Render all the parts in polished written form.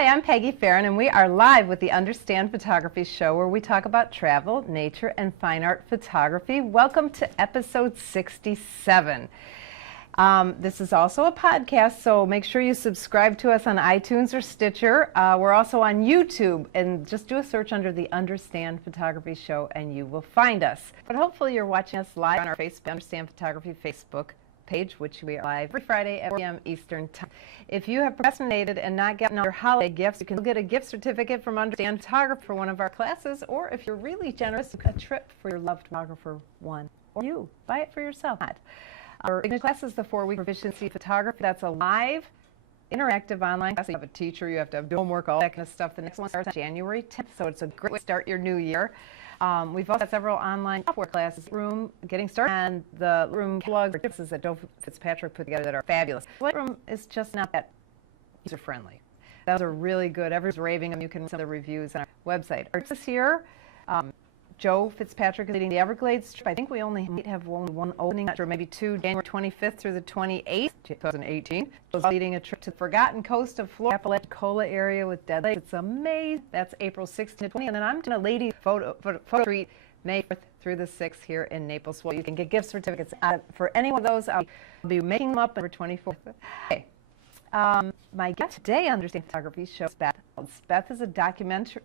Hi, I'm Peggy Farren, and we are live with the Understand Photography Show, where we talk about travel, nature, and fine art photography. Welcome to episode 67. This is also a podcast, so make sure you subscribe to us on iTunes or Stitcher. We're also on YouTube, and just do a search under the Understand Photography Show, and you will find us. But hopefully you're watching us live on our Understand Photography Facebook page, which we are live every Friday at 4 p.m. Eastern Time. If you have procrastinated and not gotten your holiday gifts, you can get a gift certificate from Understand Photography for one of our classes, or if you're really generous, a trip for your loved photographer one, or you buy it for yourself. Our English class is the 4-week proficiency photography. That's a live, interactive online class. You have a teacher, you have to have homework, all that kind of stuff. The next one starts on January 10th, so it's a great way to start your new year. We've also got several online software classes, Room Getting Started, and the Room Plug tips that Joe Fitzpatrick put together that are fabulous. Lightroom is just not that user-friendly. Those are really good. Everyone's raving them. You can read some of the reviews on our website. Our this year, Joe Fitzpatrick is leading the Everglades trip. I think we only might have one opening, or maybe two, January 25th through the 28th, 2018. Joe's leading a trip to the Forgotten Coast of Florida, Apalachicola area with Dead Lakes. It's amazing. That's April 16th to 20th. And then I'm doing a lady photo retreat May 4th through the 6th here in Naples. Well, you can get gift certificates for any one of those. I'll be making them up on November 24th. Okay. My guest today on Understand Photography shows Beth. Beth is a documentary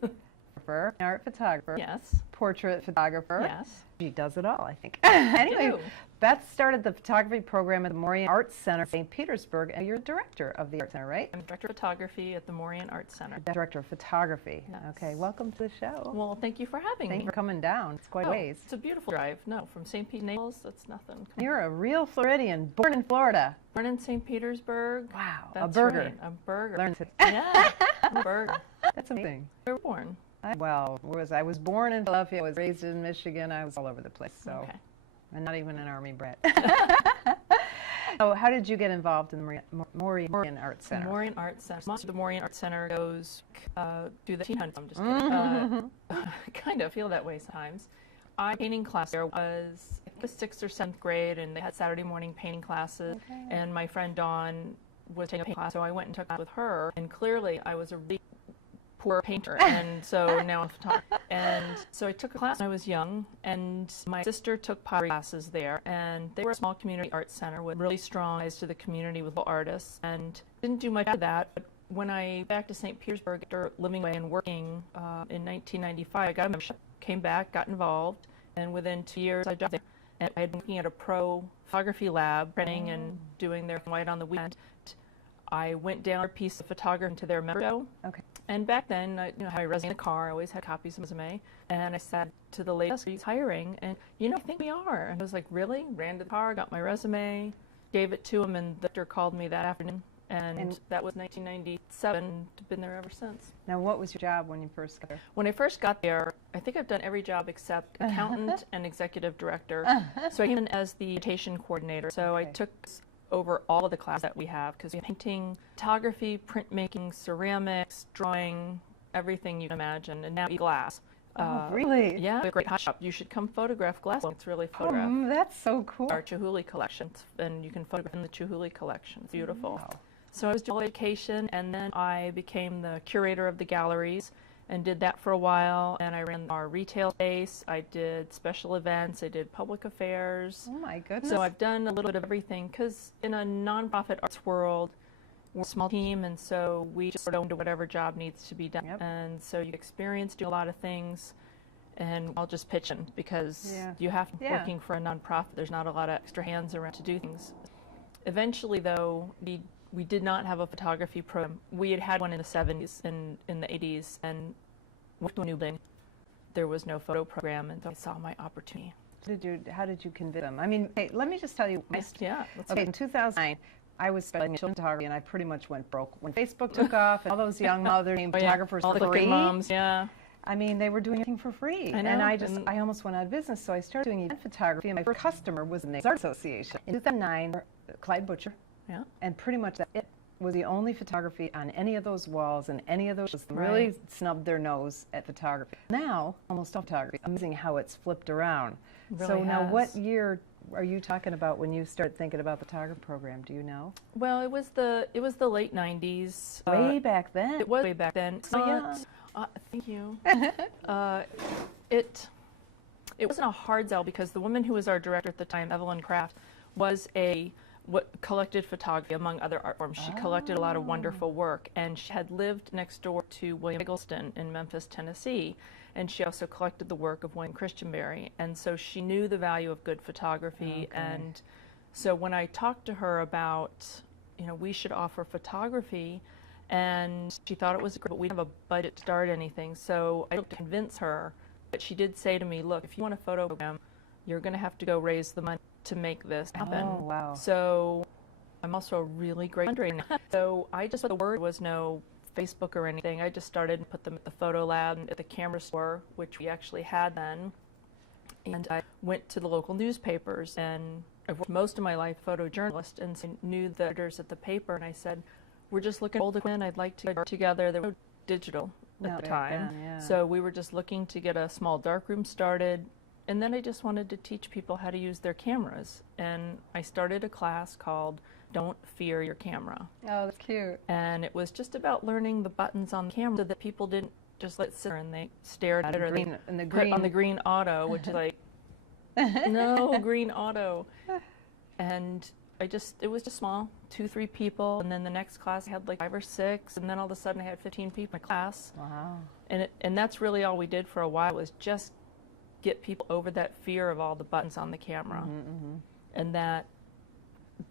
photographer, art photographer, yes, portrait photographer. Yes. She does it all, I think. Anyway, Beth started the photography program at the Morean Arts Center, St. Petersburg, and you're director of the Art Center, right? I'm director of photography at the Morean Arts Center. Director of photography. Yes. Okay, welcome to the show. Well, thank you for having me. Thank you for coming down. It's quite a ways. It's a beautiful drive. No, from St. Pete, Naples, that's nothing. You're a real Floridian, born in Florida. Born in St. Petersburg. Wow, that's a burger. Right, a burger. Learned it. Yeah, a burger. That's amazing. We were born. I was born in Philadelphia, I was raised in Michigan, I was all over the place, so, okay. I'm not even an Army brat. So how did you get involved in the Morean Arts Center? Morean Arts Center. Most of the Morean Arts Center goes to the 1800s. I'm just kidding. Kind of feel that way sometimes. My painting class there was, I think, the 6th or 7th grade, and they had Saturday morning painting classes, and my friend Dawn was taking a painting class, so I went and took class with her, and clearly I was a really poor painter, and so now I'm a photographer. And so I took a class when I was young, and my sister took pottery classes there, and they were a small community arts center with really strong ties to the community with local artists, and didn't do much of that. But when I back to St. Petersburg after living away and working in 1995, I got a membership, came back, got involved, and within 2 years I joined there. And I had been working at a pro photography lab, printing and doing their white on the weekend. I went down a piece of photography into their member show. Okay. And back then, I had my resume in the car. I always had copies of my resume. And I said to the lady, "He's hiring." And, I think we are. And I was like, really? Ran to the car, got my resume, gave it to him, and the doctor called me that afternoon. And that was 1997. Been there ever since. Now, what was your job when you first got there? When I first got there, I think I've done every job except accountant and executive director. So I came in as the invitation coordinator. So I took over all of the classes that we have, because we have painting, photography, printmaking, ceramics, drawing, everything you can imagine, and now glass. Oh, really? Yeah, we have a great hot shop. You should come photograph glass. It's really photographed. Oh, that's so cool. Our Chihuly collection, and you can photograph in the Chihuly collection. It's beautiful. Wow. So I was doing education, and then I became the curator of the galleries, and did that for a while, and I ran our retail space, I did special events, I did public affairs. Oh my goodness. So I've done a little bit of everything, because in a nonprofit arts world, we're a small team, and so we just sort of do whatever job needs to be done. Yep. And so you experience doing a lot of things, and I'll just pitch in, because you have to, working for a nonprofit, there's not a lot of extra hands around to do things. Eventually, though, we did not have a photography program. We had one in the 70s and in the 80s, and went to a new building. There was no photo program, and so I saw my opportunity. How did you convince them? I mean, hey, let me just tell you. In 2009, I was studying children's photography, and I pretty much went broke. When Facebook took off, and all those young mothers named photographers all for the free. moms, I mean, they were doing everything for free. I know, and I almost went out of business, so I started doing event photography, and my first customer was the Art Association. In 2009, Clyde Butcher. Yeah. And pretty much that it was the only photography on any of those walls, and any of those really snubbed their nose at photography. Now, almost all photography. Amazing how it's flipped around. Really so now, what year are you talking about when you started thinking about the photography program? Do you know? Well, it was the late 90s. Way back then. It was way back then. So young. Thank you. It wasn't a hard sell because the woman who was our director at the time, Evelyn Kraft, was collected photography among other art forms. She collected a lot of wonderful work, and she had lived next door to William Eggleston in Memphis, Tennessee, and she also collected the work of William Christianberry, and so she knew the value of good photography. And so when I talked to her about, we should offer photography, and she thought it was great, but we didn't have a budget to start anything, so I had to convince her. But she did say to me, look, if you want a photo program, you're going to have to go raise the money to make this happen. Oh, wow. So I'm also a really great fundraiser. So I just, the word was no Facebook or anything. I just started and put them at the photo lab and at the camera store, which we actually had then. And I went to the local newspapers, and I've worked most of my life photojournalist, and so I knew the editors at the paper, and I said, we're just looking at old equipment. I'd like to get together. There was no digital at the time. So we were just looking to get a small darkroom started. And then I just wanted to teach people how to use their cameras. And I started a class called Don't Fear Your Camera. Oh, that's cute. And it was just about learning the buttons on the camera so that people didn't just let it sit there and they stared at it, or they put on the green auto, which is like, no, green auto. And it was just small, 2-3 people. And then the next class I had like 5 or 6. And then all of a sudden I had 15 people in my class. Wow. And that's really all we did for a while, was just get people over that fear of all the buttons on the camera. And that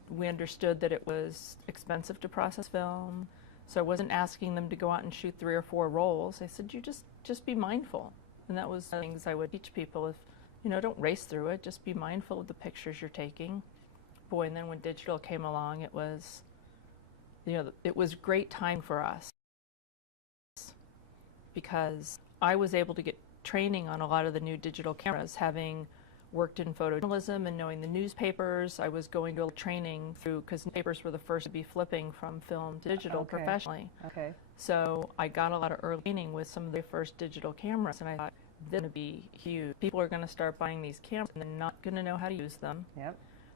we understood that it was expensive to process film, so I wasn't asking them to go out and shoot 3 or 4 rolls. I said, you just be mindful. And that was the things I would teach people. If don't race through it, just be mindful of the pictures you're taking. Boy, and then when digital came along, it was great time for us, because I was able to get training on a lot of the new digital cameras, having worked in photojournalism and knowing the newspapers. I was going to a training because newspapers were the first to be flipping from film to digital professionally. So I got a lot of early training with some of the first digital cameras, and I thought, this is going to be huge. People are going to start buying these cameras, and they're not going to know how to use them.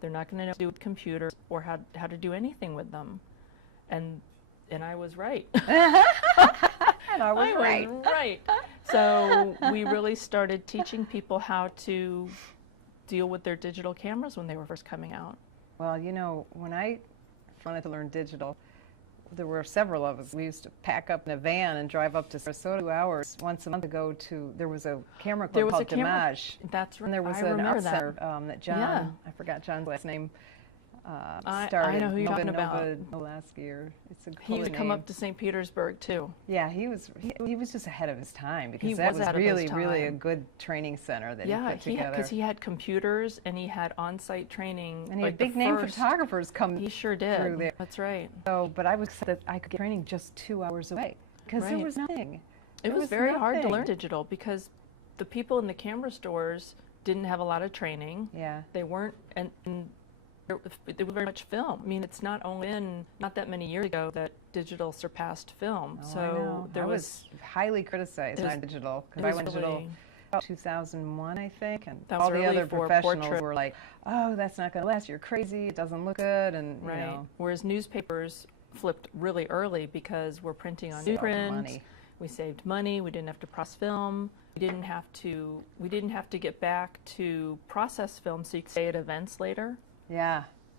They're not going to know what to do with computers or how to do anything with them. And I was right. And I was right. So we really started teaching people how to deal with their digital cameras when they were first coming out. Well, when I wanted to learn digital, there were several of us. We used to pack up in a van and drive up to Sarasota 2 hours once a month to go to, there was a camera club called Dimage. That's right. And there was an art center that John, I forgot John's last name, started. I know who you're talking about. Last year. It's a he used to come up to St. Petersburg too. Yeah, he was just ahead of his time, because that was really a good training center that he put together. Because he had computers and he had on-site training. And he had big name photographers come. He sure did. Through there. That's right. So, but I was that I could get training just 2 hours away, because there was nothing. It was very hard to learn digital, because the people in the camera stores didn't have a lot of training. They weren't, and it was very much film. I mean, it's not that many years ago that digital surpassed film. So there was highly criticized on digital, because I went digital about 2001, I think, and all the other professionals were like, "Oh, that's not going to last. You're crazy. It doesn't look good." And whereas newspapers flipped really early, because we're printing on newsprint. We saved money. We didn't have to process film. We didn't have to get back to process film, so you could stay at events later.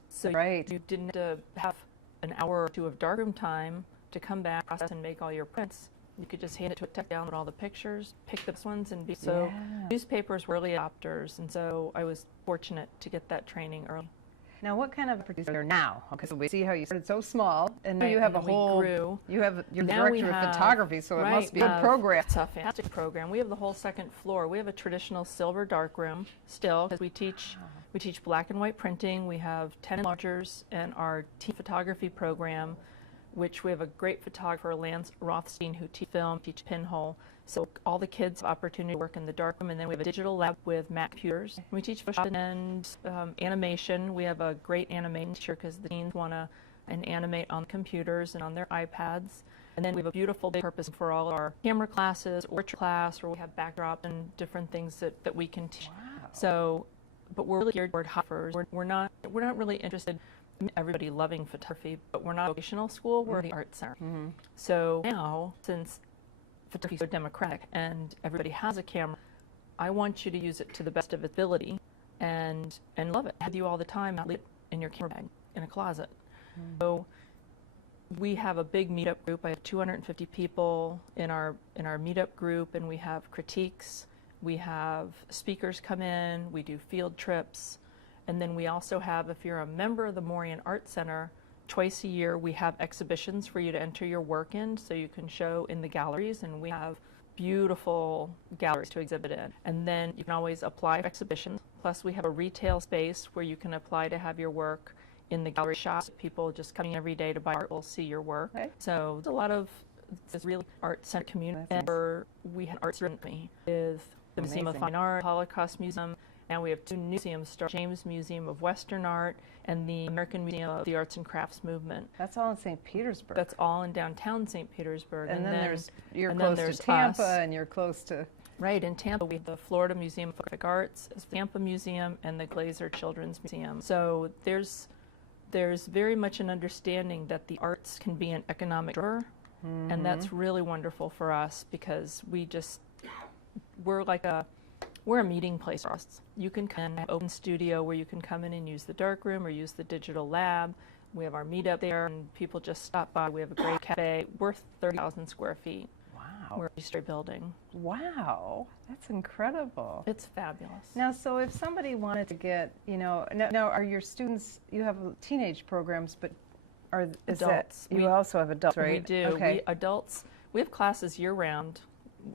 So you didn't have to have an hour or 2 of darkroom time to come back, process, and make all your prints. You could just hand it to a tech, download all the pictures, pick the best ones, and so newspapers were early adopters, and so I was fortunate to get that training early. Now, what kind of producer are there now? Okay, so we see how you started so small, and now you have a whole. You're the director of photography, so it must be a program. It's a fantastic program. We have the whole 2nd floor. We have a traditional silver darkroom still, because we teach black and white printing. We have 10 enlargers, and our teen photography program, which we have a great photographer, Lance Rothstein, who teaches film, teach pinhole. So all the kids have opportunity to work in the darkroom, and then we have a digital lab with Mac computers. We teach Photoshop and animation. We have a great animation teacher, because the teens want to animate on computers and on their iPads. And then we have a beautiful big purpose for all of our camera classes, or class, or we have backdrop and different things that we can teach. So but we're really geared toward photographers. We're not really interested in everybody loving photography, but we're not a vocational school. We're the art center. So now, since photography is so democratic and everybody has a camera, I want you to use it to the best of its ability and love it. Have you all the time, not leave it in your camera bag in a closet. So we have a big meetup group. I have 250 people in our meetup group, and we have critiques. We have speakers come in. We do field trips. And then we also have, if you're a member of the Morean Arts Center, twice a year we have exhibitions for you to enter your work in so you can show in the galleries, and we have beautiful galleries to exhibit in. And then you can always apply for exhibitions. Plus we have a retail space where you can apply to have your work in the gallery shops. People just coming every day to buy art will see your work. Okay. So there's a lot of this really art center community. And we had arts recently with the Museum of Fine Art, Holocaust Museum. Now we have 2 new museums, James Museum of Western Art and the American Museum of the Arts and Crafts Movement. That's all in St. Petersburg. That's all in downtown St. Petersburg. And then you're close to Tampa, and you're close to... Right, in Tampa we have the Florida Museum of Photographic Arts, the Tampa Museum, and the Glazer Children's Museum. So there's very much an understanding that the arts can be an economic driver, and that's really wonderful for us because we're a meeting place for us. You can come in, have an open studio where you can come in and use the darkroom or use the digital lab. We have our meetup there, and people just stop by. We have a great cafe. We're 30,000 square feet. Wow. We're a three-story building. Wow, that's incredible. It's fabulous. Now, so if somebody wanted to get, now are your students, you have teenage programs, but adults. You also have adults, right? We do. Okay. We have classes year-round.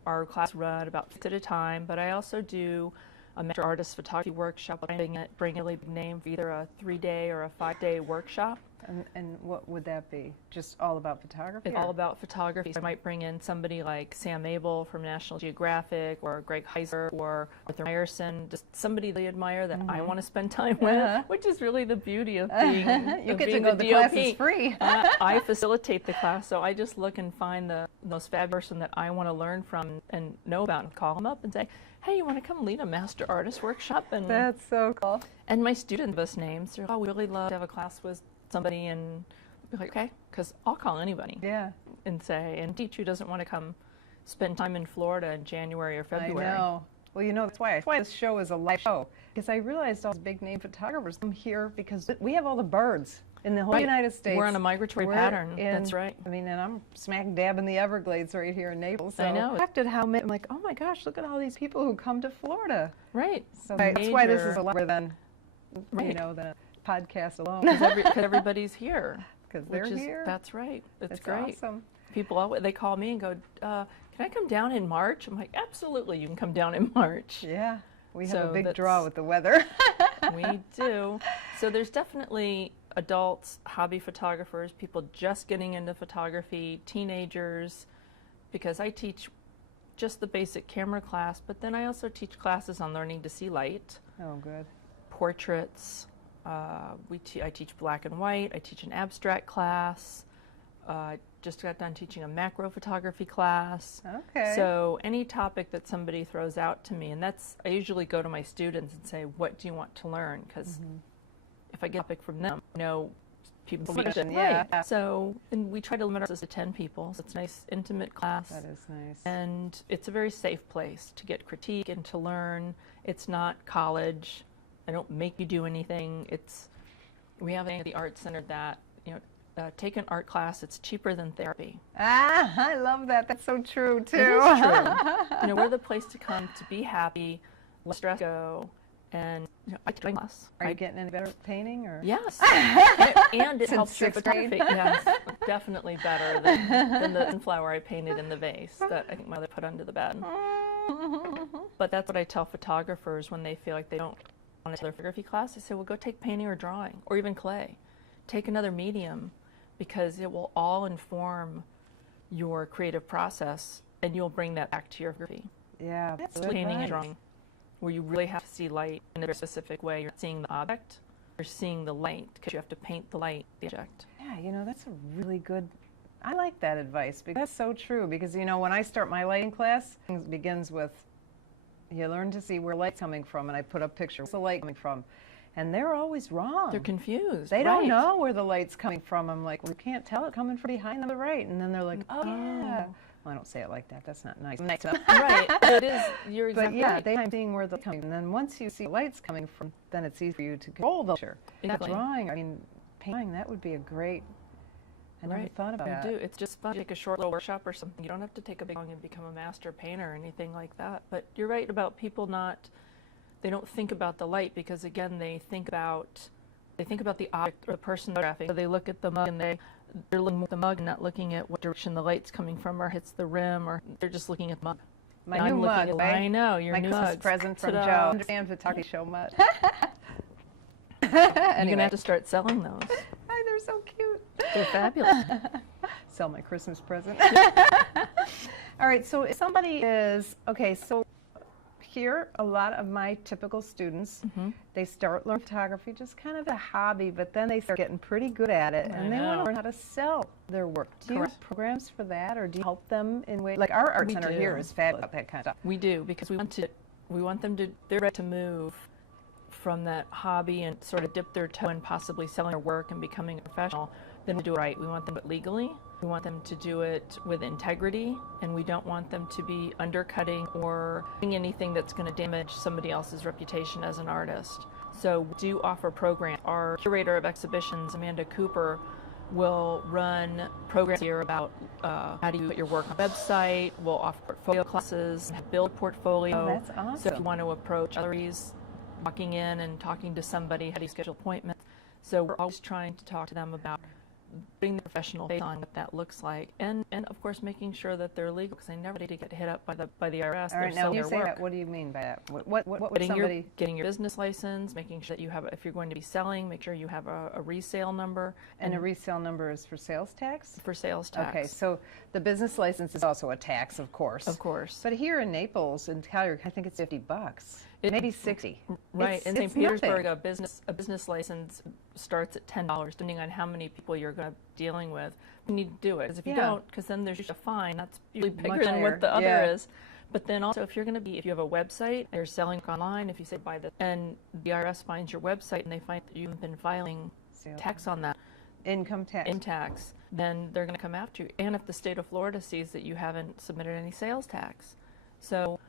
Our class run about 6 at a time, but I also do a master artist photography workshop. I bring a really big name for either a 3-day or a 5-day workshop. And what would that be? Just all about photography? It's all about photography. So I might bring in somebody like Sam Abel from National Geographic, or Greg Heiser, or Arthur Meyerson, just somebody they admire that I want to spend time with, which is really the beauty of being You get to go to the class is free. I facilitate the class, so I just look and find the most fabulous person that I want to learn from and know about, and call them up and say, hey, you want to come lead a master artist workshop? And that's so cool. And my students give us names. They're, we really love to have a class with somebody, and be like, okay, because I'll call anybody. Yeah. And say, and teach who doesn't want to come spend time in Florida in January or February. I know. Well, that's why this show is a live show. Because I realized all these big name photographers come here because we have all the birds in the whole United States. We're on a migratory pattern. That's right. I mean, and I'm smack dab in the Everglades right here in Naples. So I know. I affected how many, I'm like, oh my gosh, look at all these people who come to Florida. Right. So that's why this is a lot more than, than a podcast alone. Because everybody's here. Because they're here. That's right. It's great. Awesome. People always, they call me and go, can I come down in March? I'm like, absolutely, you can come down in March. Yeah. We have a big draw with the weather. We do. So there's definitely adults, hobby photographers, people just getting into photography, teenagers, because I teach just the basic camera class, but then I also teach classes on learning to see light. Oh, good. Portraits. I teach black and white. I teach an abstract class. Just got done teaching a macro photography class. Okay. So any topic that somebody throws out to me, and I usually go to my students and say, what do you want to learn? Because if I get a topic from them, people will be interested. Yeah. Right. So, and we try to limit ourselves to 10 people. So it's a nice, intimate class. That is nice. And it's a very safe place to get critique and to learn. It's not college. I don't make you do anything. We have at the Art Center that, take an art class. It's cheaper than therapy. I love that. That's so true, too. It is true. We're the place to come to be happy, let stress go, and I take class. Are you getting any better at painting? Or? Yes. and it helps your photography. Yes, definitely better than the sunflower I painted in the vase that I think my mother put under the bed. But that's what I tell photographers when they feel like they don't want to take their photography class. I say, well, go take painting or drawing, or even clay. Take another medium, because it will all inform your creative process, and you'll bring that back to your photography. Yeah, that's painting and drawing, where you really have to see light in a very specific way. You're seeing the object, you're seeing the light, because you have to paint the light, the object. Yeah, that's a really good, I like that advice, because that's so true, because, when I start my lighting class, it begins with you learn to see where light's coming from, and I put up pictures of the light coming from, and they're always wrong. They're confused. They don't know where the light's coming from. I'm like, well, you can't tell it coming from behind on the right, and then they're like, oh yeah. Well, I don't say it like that. That's not nice. Right. It is. You're exactly But yeah, right. they're seeing where the coming, and then once you see the light's coming from, then it's easy for you to control the picture. Exactly. Drawing, I mean, painting, that would be a great. I never thought about that. You do. It's just fun to take a short little workshop or something. You don't have to take a big long and become a master painter or anything like that. But you're right about people they don't think about the light because again, they think about the object or the person they're photographing. So they look at the mug and they're looking at the mug and not looking at what direction the light's coming from or hits the rim, or they're just looking at the mug. My new mug, right? I know, your new mug. My Christmas present from Joe. Understand photography so much. You're going to have to start selling those. They're so cute. They're fabulous. Sell my Christmas present. All right, so if somebody is, okay, so here, a lot of my typical students, they start learning photography just kind of a hobby, but then they start getting pretty good at it, and they want to learn how to sell their work. Do you have programs for that, or do you help them in ways? Like our art center here is fabulous about that kind of stuff. We do, because we want them to, they're ready to move from that hobby and sort of dip their toe in possibly selling their work and becoming a professional. Then we do it right. We want them to do it legally. We want them to do it with integrity, and we don't want them to be undercutting or doing anything that's going to damage somebody else's reputation as an artist. So we do offer programs. Our curator of exhibitions, Amanda Cooper, will run programs here about how do you put your work on a website. We'll offer portfolio classes, build a portfolio. Oh, that's awesome. So if you want to approach galleries, walking in and talking to somebody, how do you schedule appointments? So we're always trying to talk to them about putting the professional face on what that looks like, and of course making sure that they're legal, because they never need to get hit up by the IRS. All right, now when you say that, what do you mean by that? What would somebody? Getting your business license, making sure that you have, if you're going to be selling, make sure you have a resale number. And a resale number is for sales tax? For sales tax. Okay, so the business license is also a tax, of course. Of course. But here in Naples and Collier, I think it's $50. Maybe 60. Right. In St. Petersburg, a business license starts at $10, depending on how many people you're going to be dealing with. You need to do it, because if you don't, because then there's usually a fine that's usually bigger than what the other is. But then also, if you have a website and you're selling online, if you say buy this, and the IRS finds your website and they find that you've been filing tax on that, income tax, then they're going to come after you. And if the state of Florida sees that you haven't submitted any sales tax, so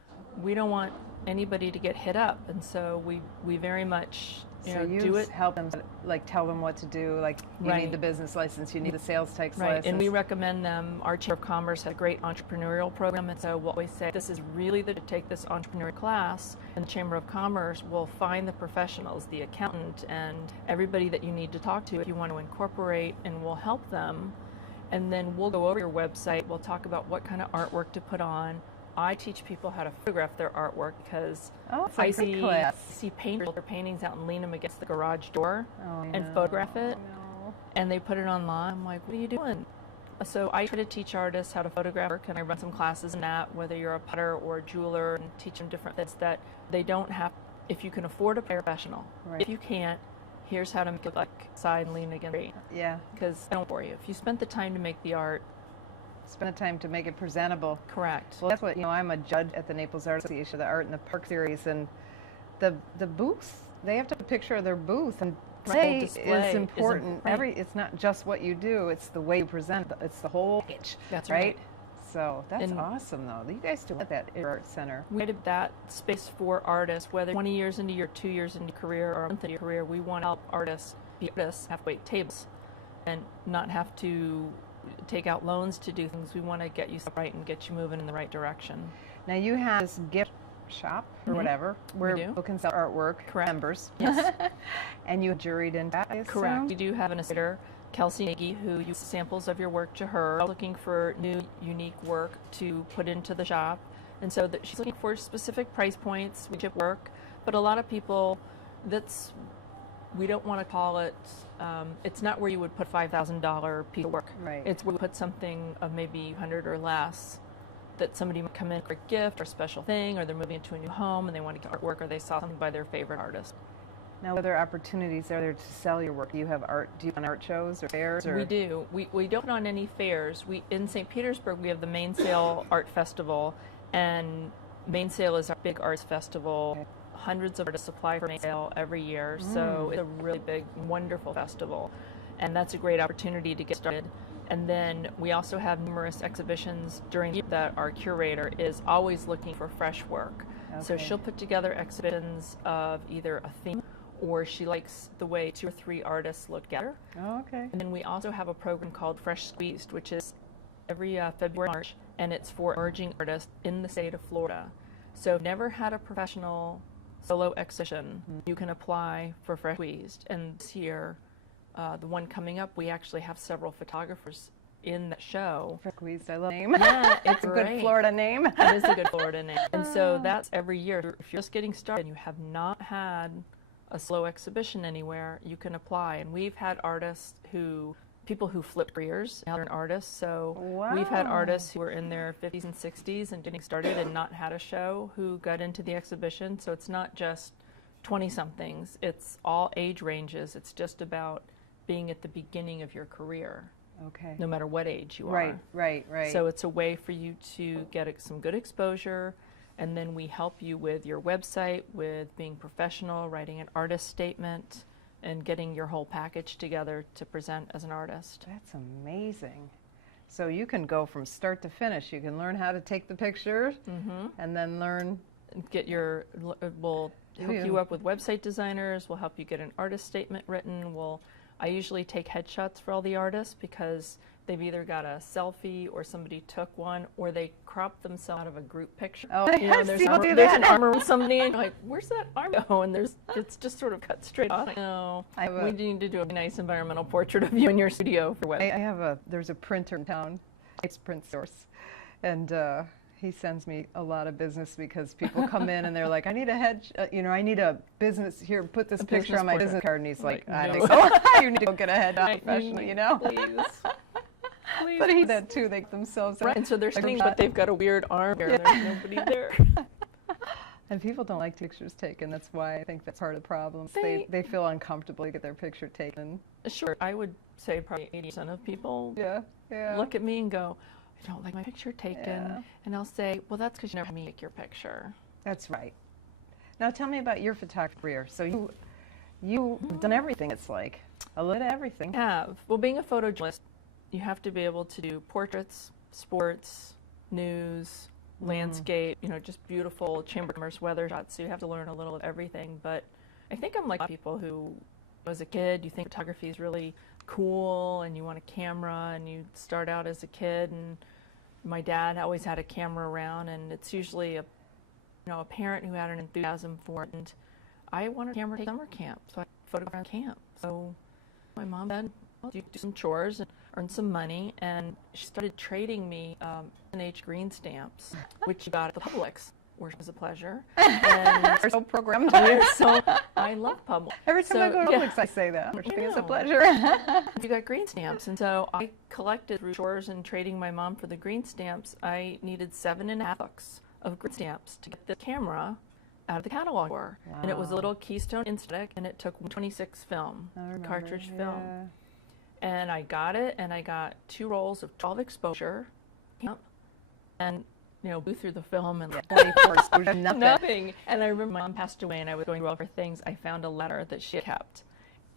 we don't want anybody to get hit up, and so we very much do it. Help them, like tell them what to do. Like you need the business license, you need the sales tax license. And we recommend them. Our Chamber of Commerce has a great entrepreneurial program, and so we'll always say this is really to take this entrepreneurial class, and the Chamber of Commerce will find the professionals, the accountant, and everybody that you need to talk to if you want to incorporate, and we'll help them. And then we'll go over your website. We'll talk about what kind of artwork to put on. I teach people how to photograph their artwork, because I see painters put their paintings out and lean them against the garage door and photograph it, and they put it online. I'm like, what are you doing? So I try to teach artists how to photograph work, and I run some classes in that, whether you're a putter or a jeweler, and teach them different things that they don't have. If you can afford a professional, if you can't, here's how to make it look like side and lean against the tree. Yeah. Because I don't bore you. If you spent the time to make the art, spend the time to make it presentable. Correct. Well, that's what, I'm a judge at the Naples Art Association, the Art in the Park series, and the booths, they have to have a picture of their booth, and say is important. It's not just what you do, it's the way you present, it's the whole package. That's right. So that's awesome, though. You guys do at that art center. We created that space for artists, whether 20 years into your 2 years into your career or a month into your career. We want to help artists be artists, have to wait tables, and not have to take out loans to do things. We want to get you right and get you moving in the right direction. Now you have this gift shop or whatever where people can sell artwork. Correct. Members. Yes. And you juried in that, I assume? Correct. We do have an illustrator, Kelsey Nagy, who uses samples of your work to her, looking for new, unique work to put into the shop. And so she's looking for specific price points. We ship work, but a lot of people, we don't want to call it, it's not where you would put $5,000 piece of work. Right. It's where you put something of maybe 100 or less that somebody might come in for a gift or a special thing, or they're moving into a new home and they want to get artwork, or they saw something by their favorite artist. Now, what other opportunities are there to sell your work? Do you have art shows or fairs? Or? We do. We don't put on any fairs. In St. Petersburg, we have the Mainsail Art Festival, and Main Sale is our big arts festival. Okay. Hundreds of artists apply for Main Sale every year, so it's a really big, wonderful festival. And that's a great opportunity to get started. And then we also have numerous exhibitions during the year that our curator is always looking for fresh work. Okay. So she'll put together exhibitions of either a theme, or she likes the way 2 or 3 artists look together. Oh, okay. And then we also have a program called Fresh Squeezed, which is every February, March, and it's for emerging artists in the state of Florida. So if you've never had a professional solo exhibition, you can apply for Fresh Squeezed. And this year, the one coming up, we actually have several photographers in the show. Fresh Squeezed, I love the name. Yeah, it's a good Florida name. It is a good Florida name. And so that's every year. If you're just getting started and you have not had a slow exhibition anywhere, you can apply. And we've had people who flipped careers, now they're an artist. So we've had artists who were in their 50s and 60s and getting started and not had a show who got into the exhibition. So it's not just 20-somethings, it's all age ranges. It's just about being at the beginning of your career. Okay. No matter what age you are. Right. So it's a way for you to get some good exposure, and then we help you with your website, with being professional, writing an artist statement, and getting your whole package together to present as an artist. That's amazing. So you can go from start to finish. You can learn how to take the pictures, and then learn. We'll hook you up with website designers. We'll help you get an artist statement written. I usually take headshots for all the artists because they've either got a selfie or somebody took one, or they crop themselves out of a group picture. Oh, there's an arm around somebody, and you're like, where's that arm go? And it's just sort of cut straight off. No, we need to do a nice environmental portrait of you in your studio for web. There's a printer in town, it's Print Source, and he sends me a lot of business because people come in and they're like, I need I need a business, here, put this picture on my business card. And he's like, I don't know. You need to go get a headshot professional, Please. But he did that too, they themselves. Right, and so they're standing, but they've got a weird arm here, and there's nobody there. And people don't like pictures taken. That's why I think that's part of the problem. They feel uncomfortable to get their picture taken. Sure, I would say probably 80% of people look at me and go, I don't like my picture taken. And I'll say, well, that's because you never had me take your picture. That's right. Now tell me about your photography career. So you've done everything, it's like. A little of everything. I have. Well, being a photojournalist, you have to be able to do portraits, sports, news, landscape, just beautiful chamber commerce weather shots. So you have to learn a little of everything. But I think I'm like people who, as a kid, you think photography is really cool and you want a camera and you start out as a kid, and my dad always had a camera around, and it's usually a parent who had an enthusiasm for it, and I wanted a camera to take summer camp, so I photographed camp. So my mom said, well, you do some chores and earn some money, and she started trading me NH green stamps, which you got at the Publix, which was a pleasure. And we're so programmed. I love Publix. Every time I go to Publix, I say that, which is a pleasure. You got green stamps, and so I collected through chores and trading my mom for the green stamps. I needed 7.5 bucks of green stamps to get the camera out of the catalog store. Wow. And it was a little Keystone Instatic, and it took 126 film, cartridge film. And I got it, and I got 2 rolls of 12 exposure, and blew through the film and 24 exposure, nothing. And I remember my mom passed away, and I was going through all her things. I found a letter that she had kept.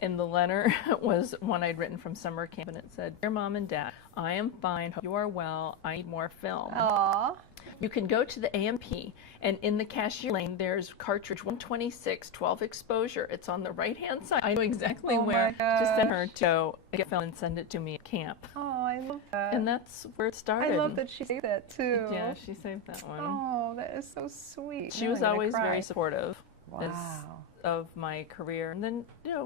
And the letter was one I'd written from summer camp, and it said, Dear Mom and Dad, I am fine, hope you are well, I need more film. Aww. You can go to the AMP, and in the cashier lane, there's cartridge 126, 12 exposure. It's on the right-hand side. I know exactly where to send her to get film and send it to me at camp. Oh, I love that. And that's where it started. I love that she saved that, too. Yeah, she saved that one. Oh, that is so sweet. She was always very supportive of my career. And then,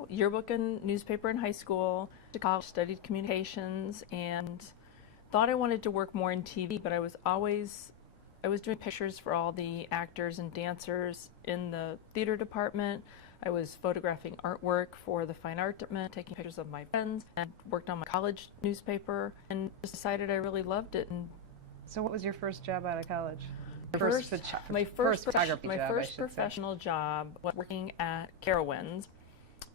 yearbook and newspaper in high school, to college, studied communications, and thought I wanted to work more in TV, but I was doing pictures for all the actors and dancers in the theater department. I was photographing artwork for the fine art department, taking pictures of my friends, and worked on my college newspaper, and just decided I really loved it. And so what was your first job out of college? My first professional job was working at Carowinds,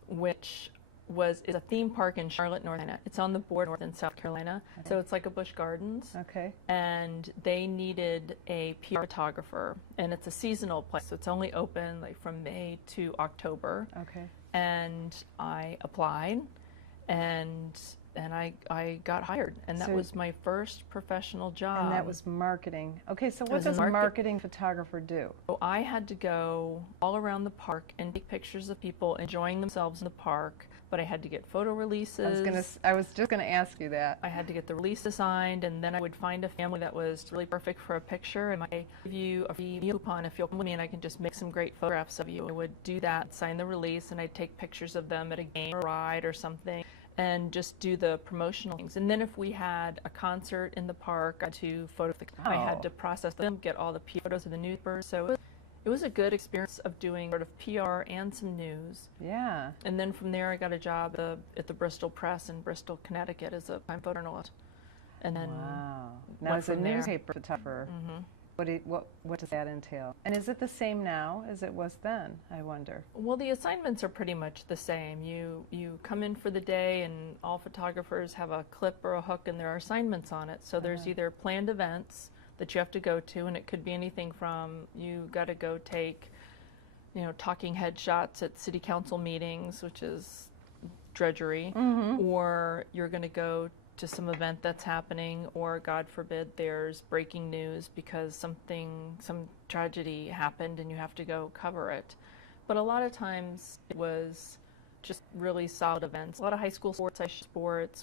which is a theme park in Charlotte, North Carolina. It's on the border, North and South Carolina. Okay. So it's like a Busch Gardens. Okay. And they needed a PR photographer, and it's a seasonal place, so it's only open like from May to October. Okay. And I applied, and I got hired, and that was my first professional job. And that was marketing. Okay, so what was does a marketing photographer do? So I had to go all around the park and take pictures of people enjoying themselves in the park, but I had to get photo releases. I was just gonna ask you that. I had to get the release signed, and then I would find a family that was really perfect for a picture, and I give you a free meal coupon if you'll come with me, and I can just make some great photographs of you. I would do that, sign the release, and I'd take pictures of them at a game or a ride or something, and just do the promotional things. And then if we had a concert in the park, I had to process them, get all the photos of the newspapers. So it was a good experience of doing sort of PR and some news. Yeah. And then from there, I got a job at the Bristol Press in Bristol, Connecticut as a photojournalist. And then now as a from there. newspaper photographer, Mm-hmm. what does that entail? And is it the same now as it was then, I wonder? Well, the assignments are pretty much the same. You come in for the day, and all photographers have a clip or a hook, and there are assignments on it. So there's either planned events that you have to go to, and it could be anything from you got to go take, talking head shots at city council meetings, which is drudgery, or you're going to go to some event that's happening, or God forbid there's breaking news because some tragedy happened and you have to go cover it. But a lot of times it was just really solid events. A lot of high school sports,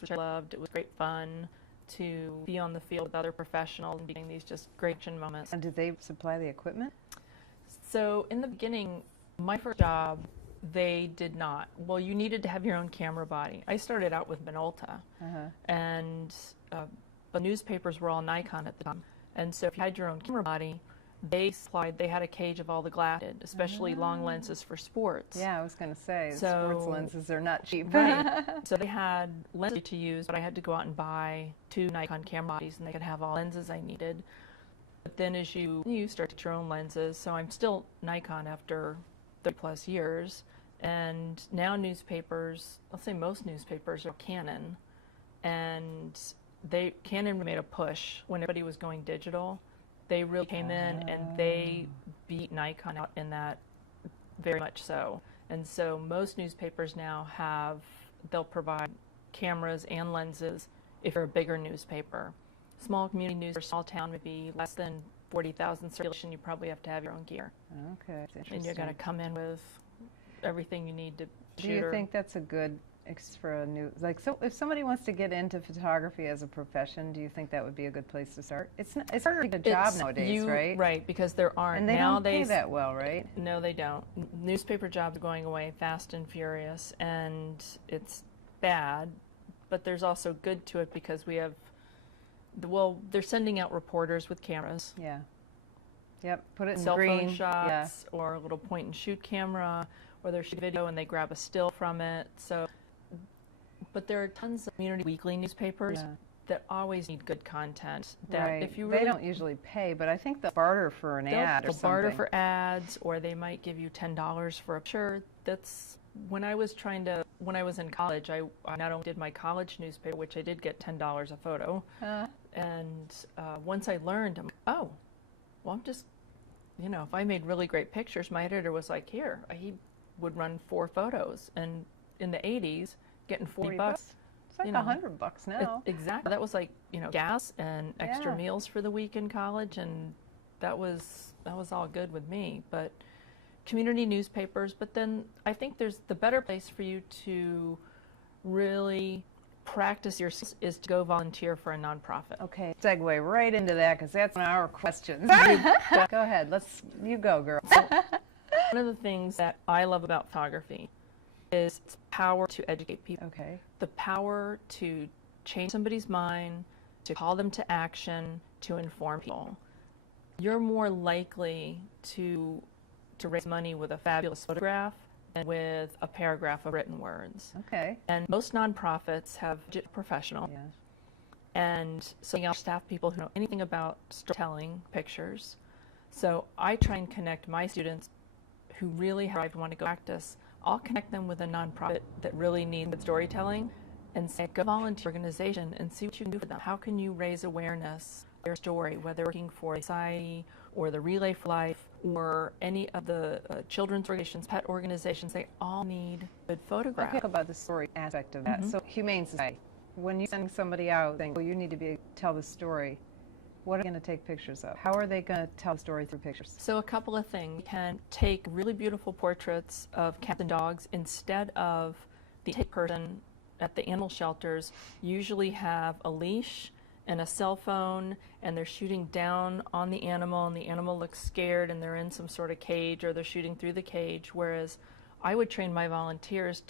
which I loved. It was great fun to be on the field with other professionals and getting these just great action moments. And did they supply the equipment? So in the beginning, my first job, they did not. Well, you needed to have your own camera body. I started out with Minolta, and the newspapers were all Nikon at the time. And so if you had your own camera body, they had a cage of all the glass, especially long lenses for sports. Yeah, I was going to say, So- sports lenses are not cheap. Right. So they had lenses to use, but I had to go out and buy 2 Nikon camera bodies, and they could have all lenses I needed. But then as you start to get your own lenses, so I'm still Nikon after 30 plus years. And now newspapers, I'll say most newspapers are Canon, and Canon made a push when everybody was going digital. They really came in and they beat Nikon out in that, very much so. And so most newspapers now they'll provide cameras and lenses if you're a bigger newspaper. Small community news or small town, maybe less than 40,000 circulation, you probably have to have your own gear. Okay, that's interesting. And you're going to come in with everything you need to shoot. Do you think that's a good for a new, so if somebody wants to get into photography as a profession, do you think that would be a good place to start? It's harder to get a job nowadays, right? Right, because there aren't. And they don't pay that well, right? No, they don't. Newspaper jobs are going away fast and furious, and it's bad, but there's also good to it because they're sending out reporters with cameras. Yeah. Yep, put it in cell green. phone shots, or a little point and shoot camera, or they're shooting video and they grab a still from it. But there are tons of community weekly newspapers that always need good content. That if you they don't usually pay, but I think they'll barter for an ad or something. They'll barter for ads, or they might give you $10 for a picture. That's when I was in college. I not only did my college newspaper, which I did get $10 a photo, and once I learned, I'm like, oh, well, I'm just, if I made really great pictures, my editor was like, here, he would run 4 photos, and in the 80s, getting $40. It's like $100 now. Exactly. That was like, gas and extra meals for the week in college, and that was all good with me. But community newspapers, but then I think there's the better place for you to really practice your skills is to go volunteer for a nonprofit. Okay, segue right into that because that's one of our questions. Go ahead, you go, girl. So, one of the things that I love about photography is its power to educate people. Okay. The power to change somebody's mind, to call them to action, to inform people. You're more likely to raise money with a fabulous photograph than with a paragraph of written words. Okay. And most nonprofits have professional. Yes. And so you staff people who know anything about storytelling, pictures. So I try and connect my students who really want to go practice I'll connect them with a nonprofit that really needs good storytelling and say, go volunteer organization and see what you can do for them. How can you raise awareness of their story, whether working for society or the Relay for Life or any of the children's organizations, pet organizations, they all need good photographs. Talk about the story aspect of that. So Humane Society, when you're sending somebody out saying, well, you need to tell the story, what are they going to take pictures of? How are they going to tell the story through pictures? So a couple of things. You can take really beautiful portraits of cats and dogs instead of the person at the animal shelters usually have a leash and a cell phone, and they're shooting down on the animal, and the animal looks scared, and they're in some sort of cage, or they're shooting through the cage, whereas I would train my volunteers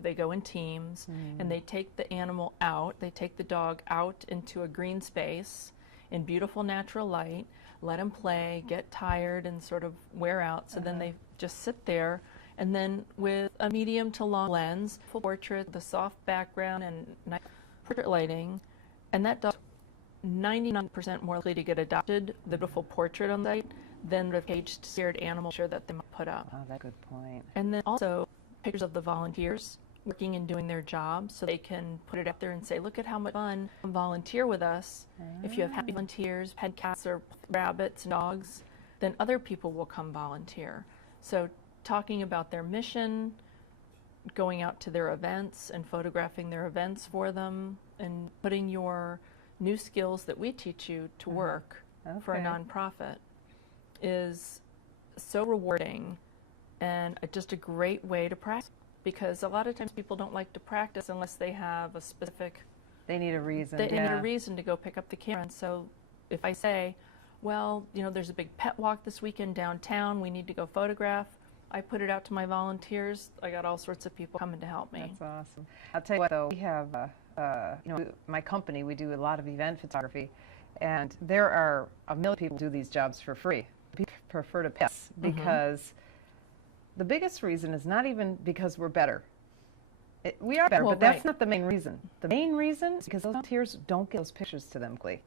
they go in teams, and they take the animal out, they take the dog out into a green space in beautiful natural light, let him play, get tired, and sort of wear out, so then they just sit there, and then with a medium to long lens, full portrait, the soft background, and nice portrait lighting, and that dog 99% more likely to get adopted, the beautiful portrait on site, than the caged, scared animal sure that they might put up. Oh, that's a good point. And then also pictures of the volunteers working and doing their job, so they can put it out there and say, look at how much fun, volunteer with us. If you have happy volunteers, pet cats or rabbits and dogs, then other people will come volunteer. So talking about their mission, going out to their events and photographing their events for them, and putting your new skills that we teach you to work for a nonprofit is so rewarding and just a great way to practice, because a lot of times people don't like to practice unless they have a specific, they need a reason. They need a reason to go pick up the camera. And so if I say, well, you know, there's a big pet walk this weekend downtown, we need to go photograph, I put it out to my volunteers. I got all sorts of people coming to help me. That's awesome. I'll tell you what, though, we have, you know, my company, we do a lot of event photography, and there are a million people who do these jobs for free. People prefer to pay us because the biggest reason is not even because we're better. We are better, but that's not the main reason. The main reason is because those volunteers don't get those pictures to them quickly.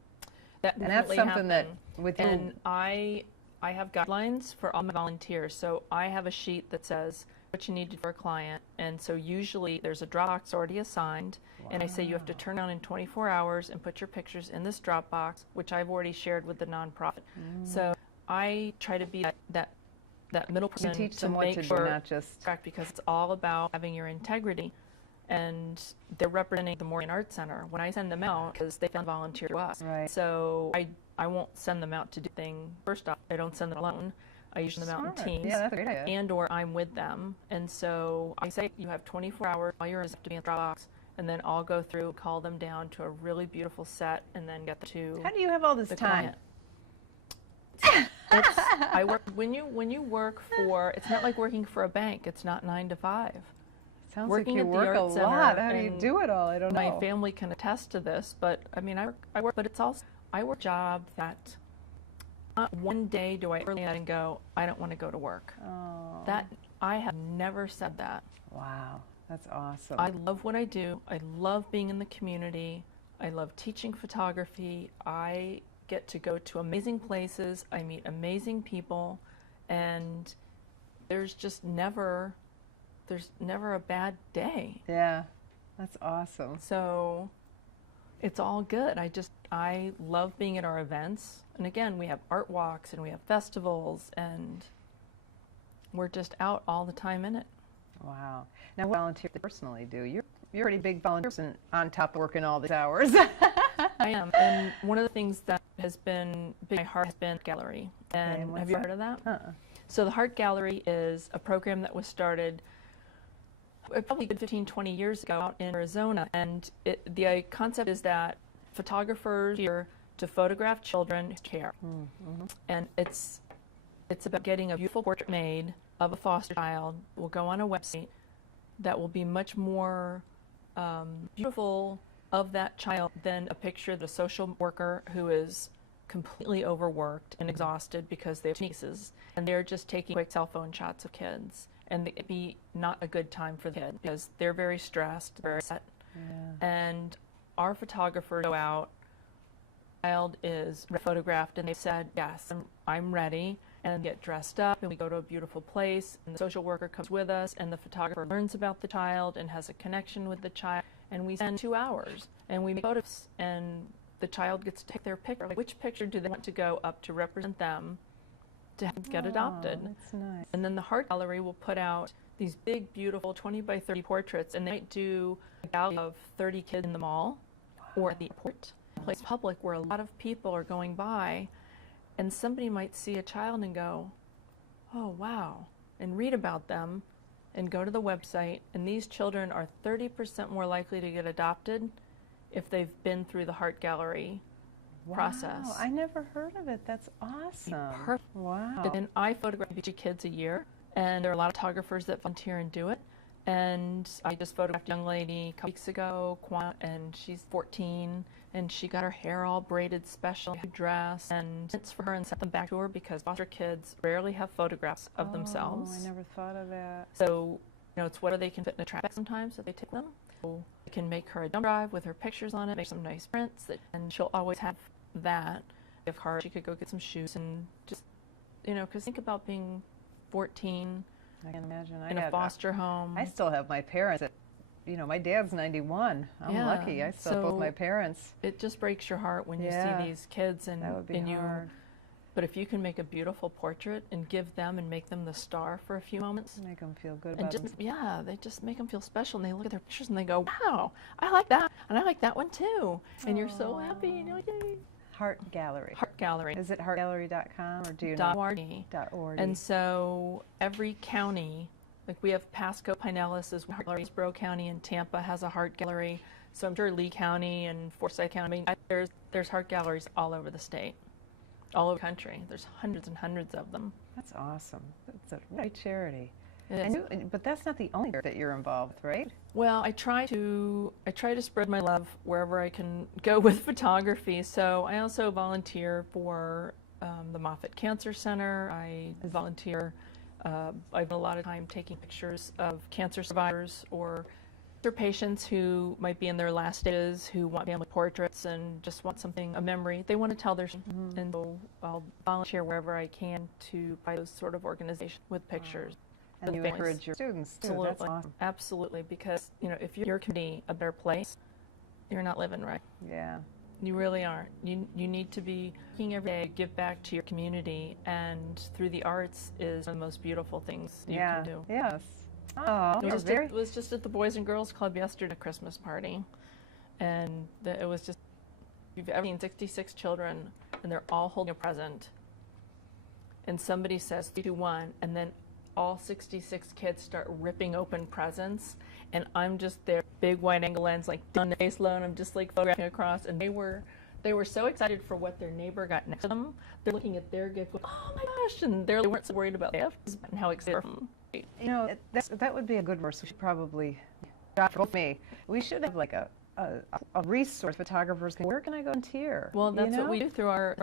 And that's something that with you. And I have guidelines for all my volunteers. So I have a sheet that says what you need to do for a client. And so usually there's a Dropbox already assigned. And I say you have to turn on in 24 hours and put your pictures in this Dropbox, which I've already shared with the nonprofit. So I try to be that middle person you teach to them what make to sure, do, not just correct, because it's all about having your integrity. And they're representing the Morean Arts Center when I send them out, because they found volunteer to us. Right. So I won't send them out to do things. First off, I don't send them alone. I usually send them out in teams. Yeah, that's a great idea. And or I'm with them. And so I say you have 24 hours, all yours have to be in the Dropbox, and then I'll go through, call them down to a really beautiful set, and then get to How do you have all this time? I work when you work for, it's not like working for a bank. It's not 9 to 5. Sounds Working like you at the work a Art Center, lot. How do you and do it all? I don't know. my family can attest to this, but I mean, I work, but it's also, I work a job that not one day do I early and go, I don't want to go to work. Oh. That, I have never said that. Wow, that's awesome. I love what I do. I love being in the community. I love teaching photography. I get to go to amazing places. I meet amazing people, and there's never a bad day. Yeah, that's awesome. So it's all good. I love being at our events. And again, we have art walks and we have festivals, and we're just out all the time in it. Wow. Now, what volunteer do you personally do? You're a pretty big volunteer person on top of working all these hours. I am. And one of the things that has been big in my heart has been gallery. And have you heard of that? So the Heart Gallery is a program that was started probably 15, 20 years ago out in Arizona. And the concept is that photographers are here to photograph children who care. And it's about getting a beautiful portrait made of a foster child. Will go on a website that will be much more beautiful of that child than a picture of a social worker who is completely overworked and exhausted because they have nieces, and they're just taking quick cell phone shots of kids. And it'd be not a good time for the kid because they're very stressed, very upset. And our photographers go out, child is photographed, and they said, yes, I'm ready. and get dressed up, and we go to a beautiful place, and the social worker comes with us, and the photographer learns about the child and has a connection with the child, and we spend 2 hours, and we make photos, and the child gets to take their picture. Like, which picture do they want to go up to represent them to get adopted? That's nice. And then the Heart Gallery will put out these big, beautiful 20 by 30 portraits, and they might do a gallery of 30 kids in the mall or at the airport, a place public where a lot of people are going by, and somebody might see a child and go, oh, wow, and read about them and go to the website, and these children are 30% more likely to get adopted if they've been through the Heart Gallery process. Wow, I never heard of it. That's awesome. Perfect. Wow. And I photograph 50 kids a year, and there are a lot of photographers that volunteer and do it. And I just photographed a young lady a couple weeks ago, and she's 14, and she got her hair all braided special, dress, and it's for her and sent them back to her because foster kids rarely have photographs of themselves. Oh, I never thought of that. So, it's whether they can fit in a trash bag sometimes if they take them. So we can make her a jump drive with her pictures on it, make some nice prints, and she'll always have that. If her, she could go get some shoes and just, because think about being 14 I can imagine. in a foster home. I still have my parents. My dad's 91. I'm lucky. I still have both my parents. It just breaks your heart when you see these kids, and that would be hard. But if you can make a beautiful portrait and give them and make them the star for a few moments, Make them feel good and about just, themselves. they just make them feel special, and they look at their pictures and they go, wow, I like that, and I like that one too, and you're so happy, and you're like, yay. Heart Gallery. Heart Gallery. Is it heartgallery.com or do you know? .org. And so every county, like we have Pasco, Pinellas is one, Hillsborough County, and Tampa has a Heart Gallery. So I'm sure Lee County and Forsyth County. There's Heart Galleries all over the state, all over the country. There's hundreds and hundreds of them. That's awesome. It's a great charity. It is. But that's not the only that you're involved with, right? Well, I try to spread my love wherever I can go with photography. So I also volunteer for the Moffitt Cancer Center. I volunteer. I've a lot of time taking pictures of cancer survivors or their patients who might be in their last stages, who want family portraits and just want something, a memory. They want to tell their story. And so I'll volunteer wherever I can to buy those sort of organizations with pictures. And you encourage your students too. Absolutely. That's awesome. Absolutely, because if your community a better place, you're not living right. Yeah. You really aren't. You need to be working every day, give back to your community, and through the arts is one of the most beautiful things you can do. Yes. Oh, it was just at the Boys and Girls Club yesterday, a Christmas party, and it was just, you've ever seen 66 children, and they're all holding a present, and somebody says 3, 2, 1, and then all 66 kids start ripping open presents, and I'm just there, big wide angle lens, like on the face low, and I'm just like photographing across, and they were so excited for what their neighbor got next to them. They're looking at their gift, going, oh my gosh, and they weren't so worried about their gifts and how excited they were. That would be a good resource. We should probably, for me, we should have like a resource photographers. Where can I go volunteer? Well, that's what we do through our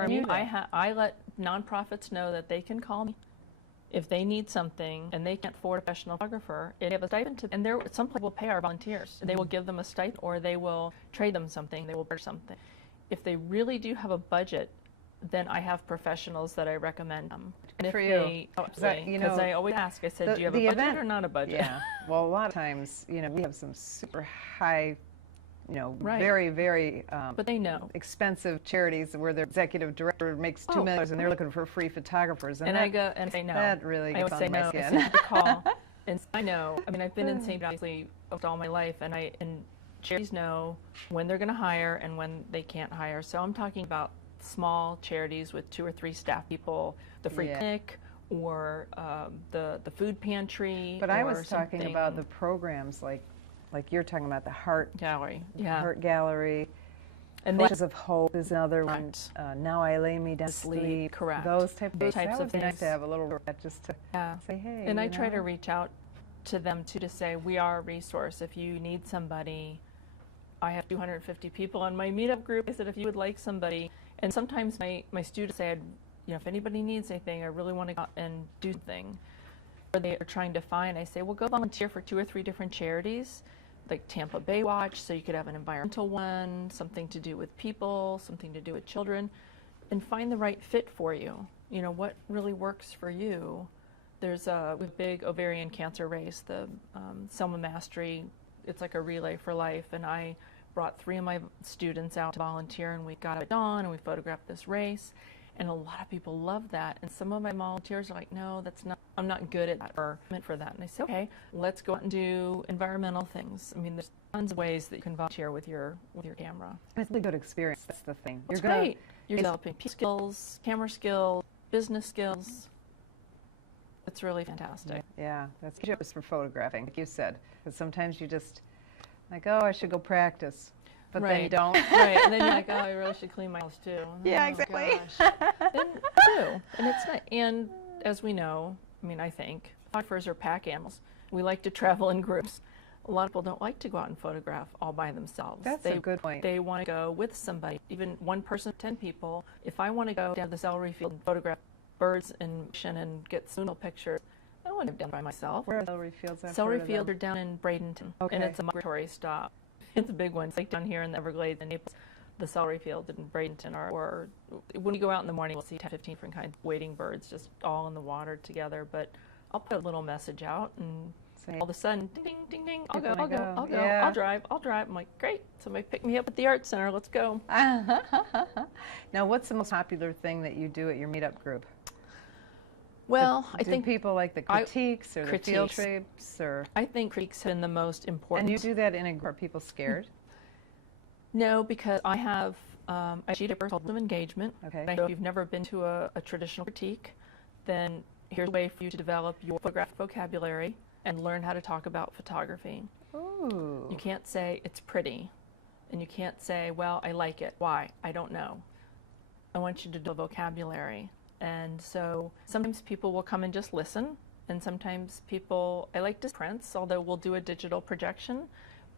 I let nonprofits know that they can call me if they need something and they can't afford a professional photographer. They have a stipend and some place will pay our volunteers. They will give them a stipend, or they will trade them something. They will burn something. If they really do have a budget, then I have professionals that I recommend them. Good for you. Because I always ask, I said, do you have a budget or not a budget? Yeah. Well, a lot of times, we have some super high, Right. very, very but they know. expensive charities where their executive director makes $2 million and they're looking for free photographers. And I go and say no. That really gets on my skin. I say call. And I know. I mean, I've been in St. obviously all my life, and charities know when they're going to hire and when they can't hire. So I'm talking about small charities with 2 or 3 staff people, the free clinic, or the food pantry. But I was talking about the programs like you're talking about the Heart Gallery. Heart Gallery. And Flashes of Hope is another one. Now I Lay Me Down to Sleep. Correct. Those types of things. That would be nice to have a little just to say, hey. And I try to reach out to them too, to say, we are a resource. If you need somebody, I have 250 people on my meetup group. I said, if you would like somebody, and sometimes my students say, if anybody needs anything, I really want to go out and do something, or they are trying to find, I say, well, go volunteer for 2 or 3 different charities, like Tampa Bay Watch, so you could have an environmental one, something to do with people, something to do with children, and find the right fit for you. you know, what really works for you. There's a big ovarian cancer race, the Selma Mastery. It's like a relay for life, and I brought 3 of my students out to volunteer, and we got up at dawn and we photographed this race, and a lot of people love that. And some of my volunteers are like, no, that's not, I'm not good at that or meant for that. And I said, okay, let's go out and do environmental things. I mean, there's tons of ways that you can volunteer with your camera. It's a good experience. That's the thing. It's great. You're developing people skills, camera skills, business skills. It's really fantastic. Yeah, that's just for photographing, like you said. Because sometimes you just like, oh, I should go practice, but then you don't. Right, and then you're like, oh, I really should clean my house too. Yeah, oh, exactly. Gosh. Then do, and it's not. And as we know, I mean, I think photographers are pack animals. We like to travel in groups. A lot of people don't like to go out and photograph all by themselves. That's a good point. They want to go with somebody, even one person, 10 people. If I want to go down to the celery field and photograph birds and get sonal pictures, I don't want to have done by myself. Where are celery fields? Celery fields are down in Bradenton, okay. and it's a migratory stop. It's a big one. It's like down here in the Everglades and Naples. The celery fields in Bradenton or when you go out in the morning, we'll see 10, 15 different kinds of wading birds just all in the water together. But I'll put a little message out, and all of a sudden, ding, ding, ding, ding, I'll go, Yeah. I'll drive. I'm like, great, somebody pick me up at the Art Center, let's go. Now, what's the most popular thing that you do at your meetup group? Well, I do think people like the critiques or the field trips, or I think critiques have been the most important. And you do that in a group? Are people scared? No, because I have a sheet of paper called engagement. Okay. So if you've never been to a traditional critique, then here's a way for you to develop your photographic vocabulary and learn how to talk about photography. Ooh. You can't say it's pretty, and you can't say, well, I like it. Why? I don't know. I want you to do a vocabulary. And so sometimes people will come and just listen, and sometimes people, I like to prints, although we'll do a digital projection,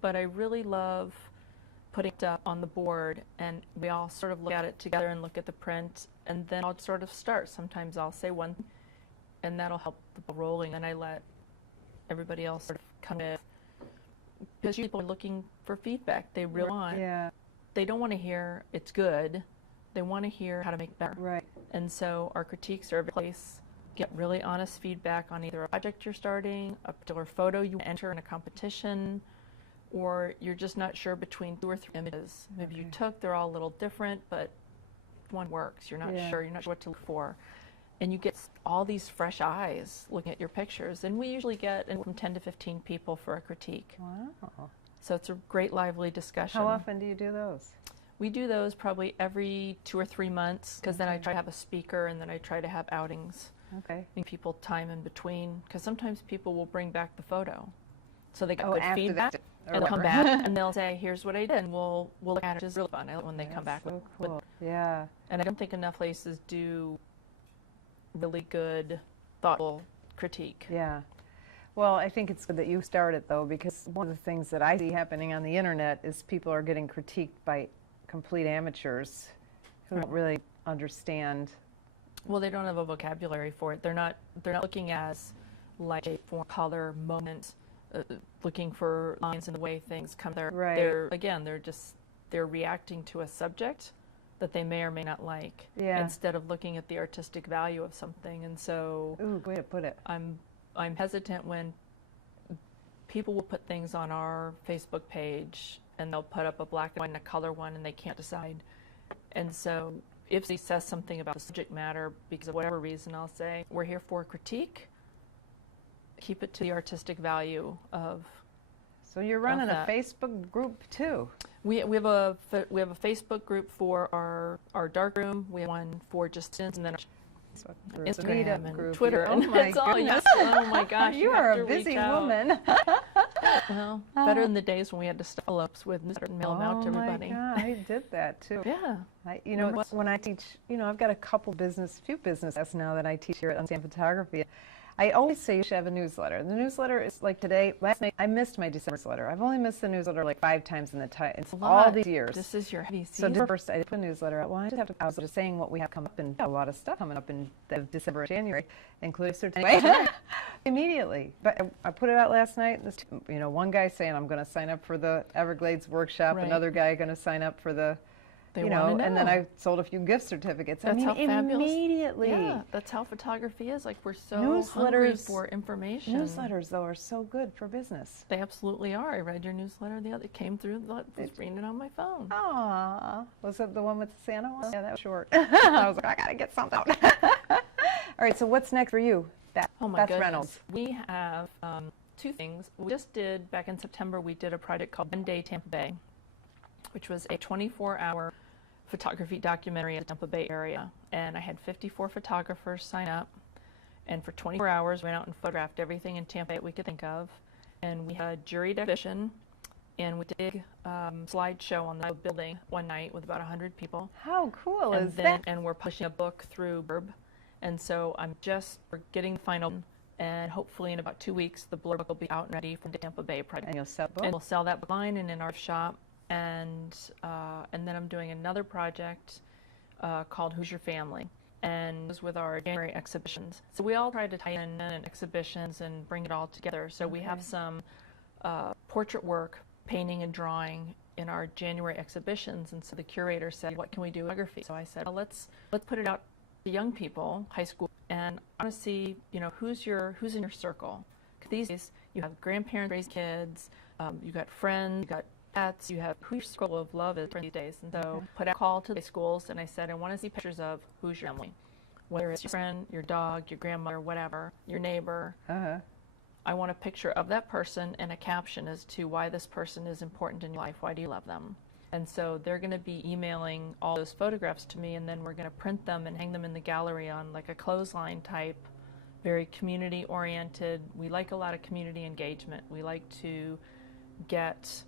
but I really love putting it up on the board, and we all sort of look at it together and look at the print, and then I'll sort of start. Sometimes I'll say one, and that'll help the ball rolling, and I let everybody else sort of come in. Because people are looking for feedback. They really want. Yeah. They don't want to hear it's good. They want to hear how to make it better. Right. And so our critiques are a place get really honest feedback on either a project you're starting, a particular photo you enter in a competition, or you're just not sure between 2 or 3 images. Maybe you took, they're all a little different, but one works. You're not sure. You're not sure what to look for. And you get all these fresh eyes looking at your pictures. And we usually get from 10 to 15 people for a critique. Wow. So it's a great lively discussion. How often do you do those? We do those probably every 2 or 3 months, because then I try to have a speaker, and then I try to have outings. Okay. Giving people time in between, because sometimes people will bring back the photo. So they get good feedback, and they'll come back, and they'll say, here's what I did, and we'll look at it. It's really fun when they come back. So cool. Yeah. And I don't think enough places do really good, thoughtful critique. Yeah. Well, I think it's good that you started, though, because one of the things that I see happening on the internet is people are getting critiqued by complete amateurs who don't really understand. Well, they don't have a vocabulary for it. They're not looking as like a form, color, moment, looking for lines in the way things come. They're reacting to a subject that they may or may not like, instead of looking at the artistic value of something. And so, ooh, way to put it. I'm hesitant when people will put things on our Facebook page, and they'll put up a black and white and a color one, and they can't decide. And so if he says something about the subject matter, because of whatever reason, I'll say, we're here for a critique. Keep it to the artistic value of. So you're running a Facebook group too. We have a Facebook group for our dark room. We have one for just students, and then Instagram and group. Twitter. Oh my goodness. Oh my gosh. You are a busy woman. Well, better than the days when we had to stuff envelopes with newsletters and mail them out to everybody. Oh my God, I did that too. Yeah. When I teach, I've got a few businesses now that I teach here at Understand Photography. I always say you should have a newsletter. The newsletter is like today, last night, I missed my December newsletter. I've only missed the newsletter like 5 times in all these years. This is your heavy season. So first I put a newsletter out. Well, I was just saying what we have come up, and a lot of stuff coming up in December and January, including certificate. Immediately. But I put it out last night. One guy saying I'm going to sign up for the Everglades workshop, another guy going to sign up for the They you wanna know, and then know. I sold a few gift certificates. That's I mean, how fabulous. immediately. Yeah, that's how photography is. Like, we're so hungry Newsletters- for information. Newsletters, though, are so good for business. They absolutely are. I read your newsletter the other. It came through. I was reading it on my phone. Aw, was it the one with the Santa one? Yeah, that was short. I was like, I gotta get something. All right, so what's next for you, Beth, Oh my Beth goodness. Reynolds? We have two things. We just did, back in September, we did a project called One Day Tampa Bay, which was a 24-hour photography documentary in the Tampa Bay area. And I had 54 photographers sign up. And for 24 hours, went out and photographed everything in Tampa that we could think of. And we had a juried exhibition, and we did a slideshow on the building one night with about 100 people. How cool And is then, that? and we're pushing a book through Blurb. And so we're getting the final, and hopefully in about 2 weeks, the Blurb book will be out and ready for the Tampa Bay project. And you'll sell books? And we'll sell that book online and in our shop. And then I'm doing another project called Who's Your Family? And it was with our January exhibitions. So we all try to tie in exhibitions and bring it all together. So we have some portrait work, painting and drawing in our January exhibitions. And so the curator said, what can we do with photography? So I said, well, let's put it out to young people, high school, and I want to see, you know, who's in your circle. 'Cause these days you have grandparents raise kids, you got friends, you got pets, you have who your circle of love is these days. And so put out a call to the schools, and I said, I want to see pictures of who's your family, whether it's your friend, your dog, your grandmother, whatever, your neighbor. I want a picture of that person and a caption as to why this person is important in your life. Why do you love them? And so they're going to be emailing all those photographs to me, and then we're going to print them and hang them in the gallery on like a clothesline type, very community oriented. We like a lot of community engagement. We like to get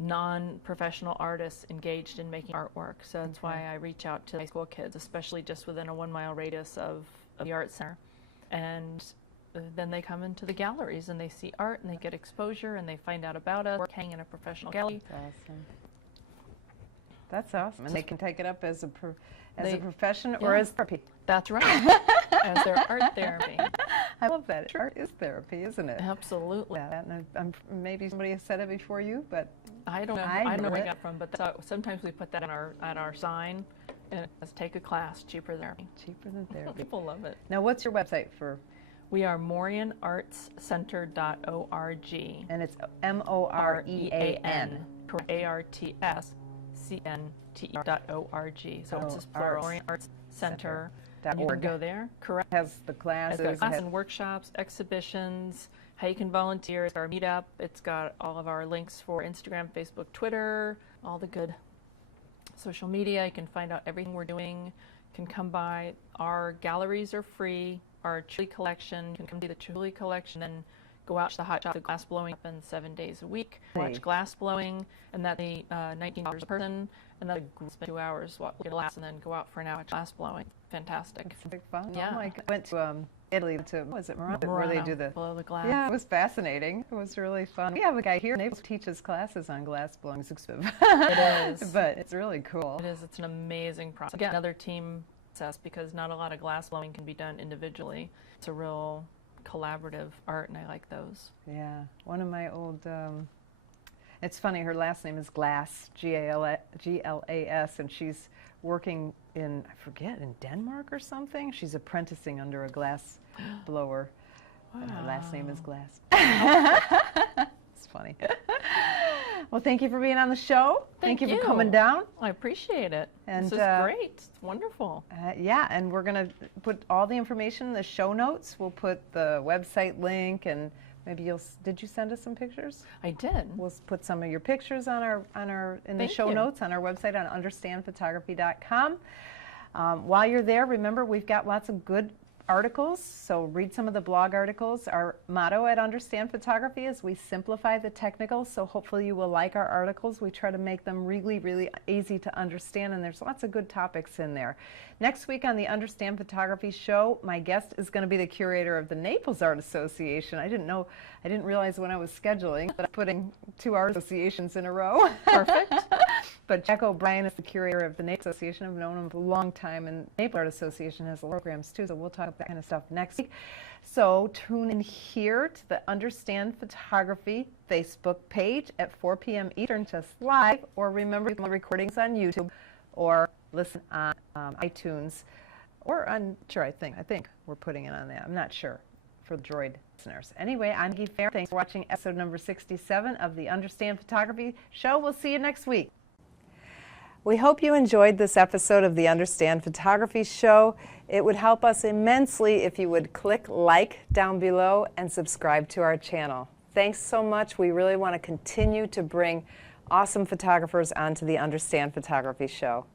non-professional artists engaged in making artwork. So that's why I reach out to high school kids, especially just within a 1-mile radius of the art center. And then they come into the galleries and they see art and they get exposure and they find out about us. We're hanging in a professional gallery. That's awesome. That's awesome. And they can take it up as a profession or as therapy. That's right. As their art therapy. I love that. Art is therapy, isn't it? Absolutely. Yeah, and maybe somebody has said it before you, but I don't know. I I don't know know where I it. got it from, but sometimes we put that on our sign, and it says, take a class, cheaper than therapy. cheaper than therapy. People love it. Now, what's your website for? We are MoreanArtsCenter.org. And it's MOREAN. ARTSCNTER.org. So it's just plural, Morean Arts Center. And you can .org. go there. Correct. Has the classes. It's got classes and workshops, exhibitions, how you can volunteer. It's our meetup. It's got all of our links for Instagram, Facebook, Twitter, all the good social media. You can find out everything we're doing. You can come by. Our galleries are free. Our chili collection, you can come see the chili collection, then go out to the hot shop. The glass blowing happens 7 days a week. Watch glass blowing, and that's $19 a person. And then spend 2 hours look at glass, and then go out for an hour glass blowing. Fantastic. It's big fun. Yeah. Oh my God. I went to Italy to, was it Morean? Where they do the blow the glass. Yeah, it was fascinating. It was really fun. We have a guy here in Naples who teaches classes on glass blowing. It's expensive. It is. But it's really cool. It is. It's an amazing process. Again, another team process because not a lot of glass blowing can be done individually. It's a real collaborative art, and I like those. Yeah. One of my old, it's funny, her last name is Glass, G-L-A-S, and she's working in, I forget, in Denmark or something. She's apprenticing under a glass blower. Wow. And her last name is Glass. It's funny. Well, thank you for being on the show. Thank you for coming down. I appreciate it. And, this is great. It's wonderful. Yeah, and we're going to put all the information in the show notes. We'll put the website link, and maybe did you send us some pictures? I did. We'll put some of your pictures in the show notes on our website on understandphotography.com. While you're there, remember we've got lots of good articles, so read some of the blog articles. Our motto at Understand Photography is we simplify the technical, so hopefully you will like our articles. We try to make them really, really easy to understand, and there's lots of good topics in there. Next week on the Understand Photography show, my guest is going to be the curator of the Naples Art Association. I didn't realize when I was scheduling that I'm putting 2 art associations in a row. Perfect. But Jack O'Brien is the curator of the Naples Association. I've known him for a long time, and the Naples Art Association has programs too, so we'll talk about that kind of stuff next week. So tune in here to the Understand Photography Facebook page at 4 p.m. Eastern, just live, or remember the recordings on YouTube or listen on iTunes, or on, sure, I think we're putting it on that. I'm not sure for Droid listeners. Anyway, I'm Peggy Farren. Thanks for watching episode number 67 of the Understand Photography Show. We'll see you next week. We hope you enjoyed this episode of the Understand Photography Show. It would help us immensely if you would click like down below and subscribe to our channel. Thanks so much. We really want to continue to bring awesome photographers onto the Understand Photography Show.